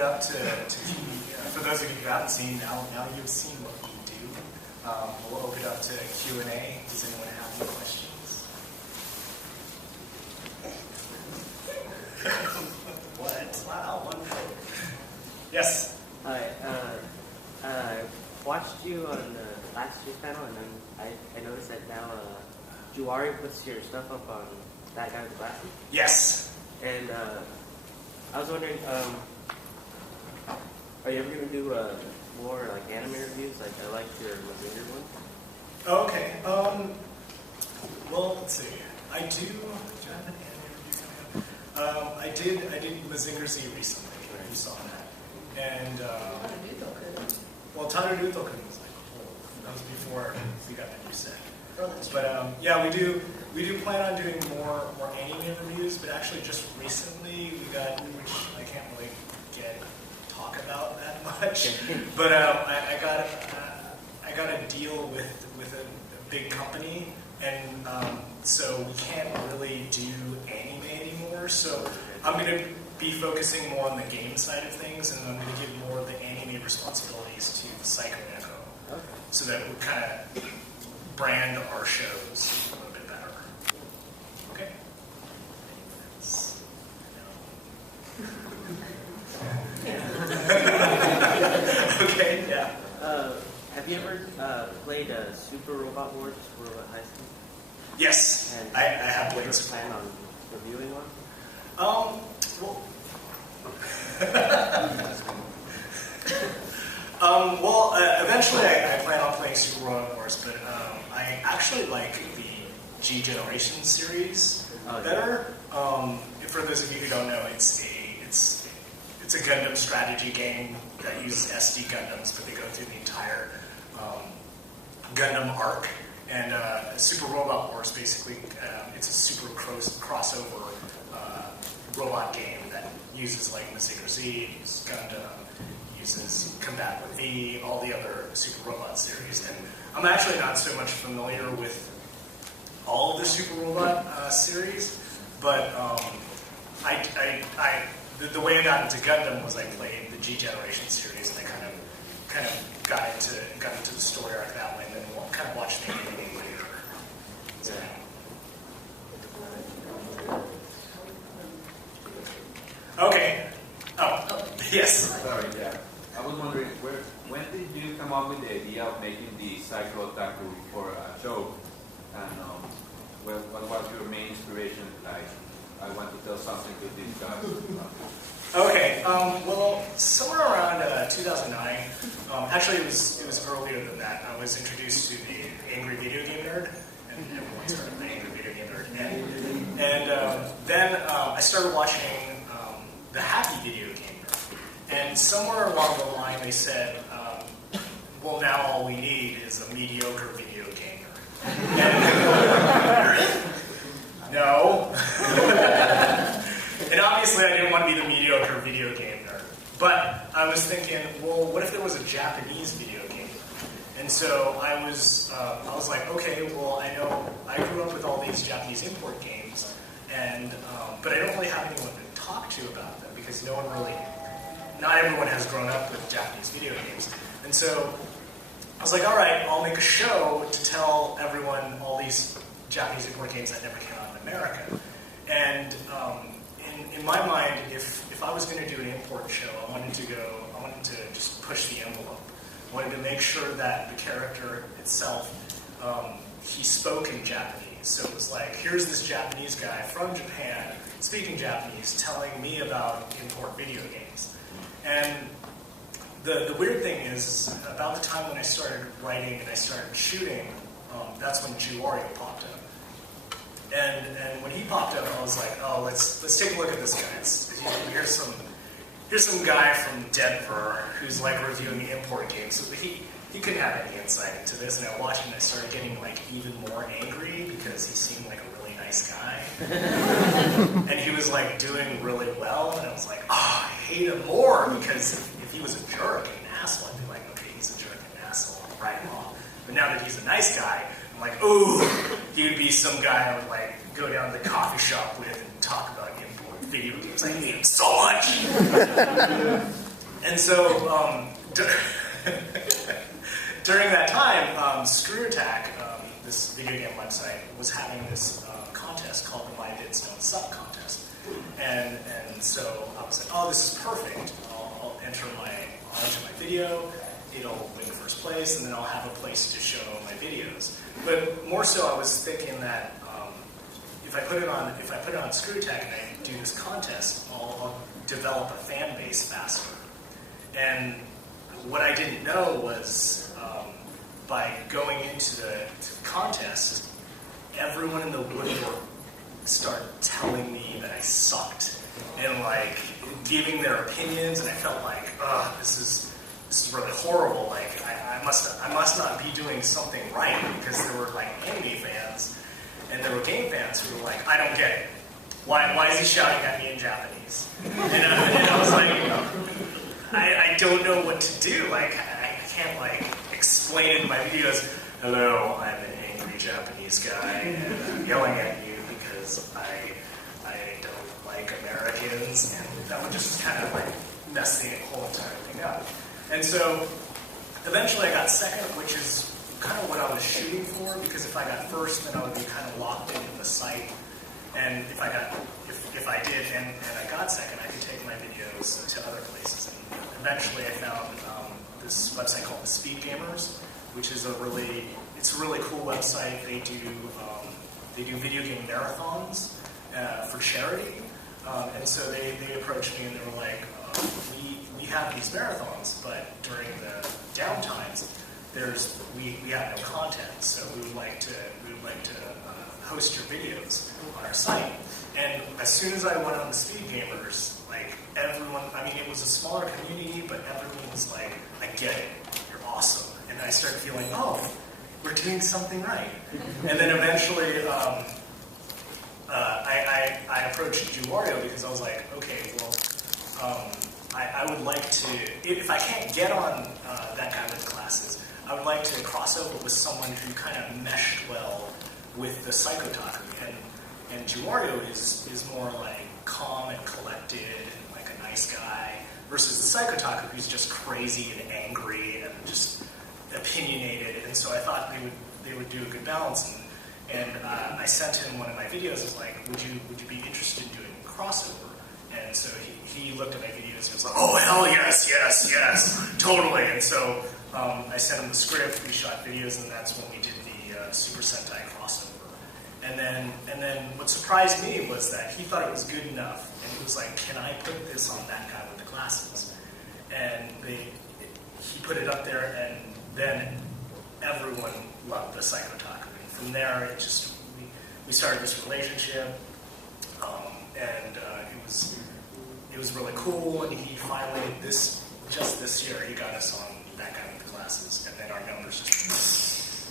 it up to for those of you who haven't seen, now you've seen what we do. We'll open it up to Q&A. Does anyone have any questions? What? Wow, wonderful. Yes? Hi. I watched you on last year's panel, and then I noticed that now Juari puts your stuff up on that guy with glasses. Yes. And I was wondering, are you ever going to do more like anime reviews? Like I liked your Mazinger one. Oh, okay. Well, let's see. Do I have an anime review coming up? I did Mazinger Z recently. You saw that. And well, Tadaru Dutoku was like, oh, that was before we got the new set. But yeah, we do plan on doing more anime reviews. But actually, just recently we got, which I can't really talk about that much. But I got a deal with a big company, and so we can't really do anime anymore. So I'm going to be focusing more on the game side of things, and I'm going to give more of the anime responsibilities to Psycho Echo, so that we kind of brand our shows a little bit better. Okay. Okay. Yeah. Have you ever played Super Robot Wars for high school? Yes, And I have played. Do you ever plan on reviewing one? Well, eventually I plan on playing Super Robot Wars, but I actually like the G Generation series better. For those of you who don't know, it's a Gundam strategy game that uses SD Gundams, but they go through the entire Gundam arc. And Super Robot Wars, basically, it's a super crossover robot game that uses like Mazinger Z, uses Gundam, uses Combat with V, all the other Super Robot series. And I'm actually not so much familiar with all of the Super Robot series, but the way I got into Gundam was I played the G Generation series, and I kind of got into the story arc that way, and then kind of watched the anime later. So. Okay. Oh, yes. Sorry, yeah. I was wondering, when did you come up with the idea of making the Psycho Otaku for a show? And what was your main inspiration? Like, I want to tell something to these guys. Okay. Well, somewhere around 2009. Actually, it was earlier than that. I was introduced to the Angry Video Game Nerd, and everyone's heard of the Angry Video Game Nerd. And then I started watching the Happy Video Game Nerd. And somewhere along the line, they said, well, now all we need is a mediocre video game nerd. No. And obviously, I didn't want to be the mediocre video game nerd. But I was thinking, well, what if there was a Japanese video game nerd? And so I was like, okay, well, I grew up with all these Japanese import games, and but I don't really have anyone to talk to about them because not everyone has grown up with Japanese video games. And so I was like, all right, I'll make a show to tell everyone all these Japanese import games that never came out in America. And in my mind, if I was going to do an import show, I wanted to just push the envelope. I wanted to make sure that the character itself, he spoke in Japanese. So it was like, here's this Japanese guy from Japan, speaking Japanese, telling me about import video games. And the weird thing is, about the time when I started writing and I started shooting, that's when Juwario popped up. And when he popped up, I was like, oh, let's take a look at this guy. Here's some guy from Denver who's like reviewing import games. So he couldn't have any insight into this. And I watched him, and I started getting like even more angry because he seemed like a really nice guy. And he was like doing really well. And I was like, oh, I hate him more, because if he was a jerk and an asshole, I'd be like, okay, he's a jerk and an asshole, I'll write him off. But now that he's a nice guy, I'm like, ooh, he would be some guy I would like go down to the coffee shop with and talk about import video games. I hate him so much. And so during that time, Screw Attack, this video game website, was having this contest called the My Vids Don't Suck contest. And so I was like, oh, this is perfect. I'll enter my video, it'll win first place, and then I'll have a place to show my videos. But more so, I was thinking that if I put it on Screw Attack and I do this contest, I'll develop a fan base faster. And what I didn't know was by going into the contest, everyone in the woodwork started telling me that I sucked and like giving their opinions, and I felt like, this is really horrible. Like I must not be doing something right, because there were like anime fans and there were game fans who were like, I don't get it. Why is he shouting at me in Japanese? And I was like, I don't know what to do. Like I can't like explain in my videos, hello, I'm an angry Japanese guy and I'm yelling at you because I don't like Americans, and that would just kind of like mess the whole entire thing up. And so eventually I got second, which is kind of what I was shooting for, because if I got first, then I would be kind of locked into the site. And if I did and I got second, I could take my videos to other places. And eventually I found this website called Speed Gamers, which is a really cool website. They do video game marathons for charity. And so they approached me and they were like, we have these marathons, but during the downtimes, we have no content, so we would like to host your videos on our site. And as soon as I went on the Speed Gamers, like everyone, I mean, it was a smaller community, but everyone was like, I get it, you're awesome. And I started feeling, oh, we're doing something right. And then eventually, I approached Juwario because I was like, okay, well, I would like to, if I can't get on that kind of classes, I would like to cross over with someone who kind of meshed well with the Psychotaku. And Juwario is more like calm and collected and like a nice guy, versus the Psychotaku who's just crazy and angry and just opinionated. And so I thought they would do a good balance. And I sent him one of my videos. I was like, would you be interested in doing a crossover? And so he looked at my videos and was like, oh, hell yes, totally. And so I sent him the script, we shot videos, and that's when we did the Super Sentai crossover. And then what surprised me was that he thought it was good enough, and he was like, can I put this on that guy with the glasses? And he put it up there, and then everyone loved the Psychotaku. And from there, we started this relationship, and it was really cool. And he finally, just this year, he got us on that guy with the glasses, and then our numbers just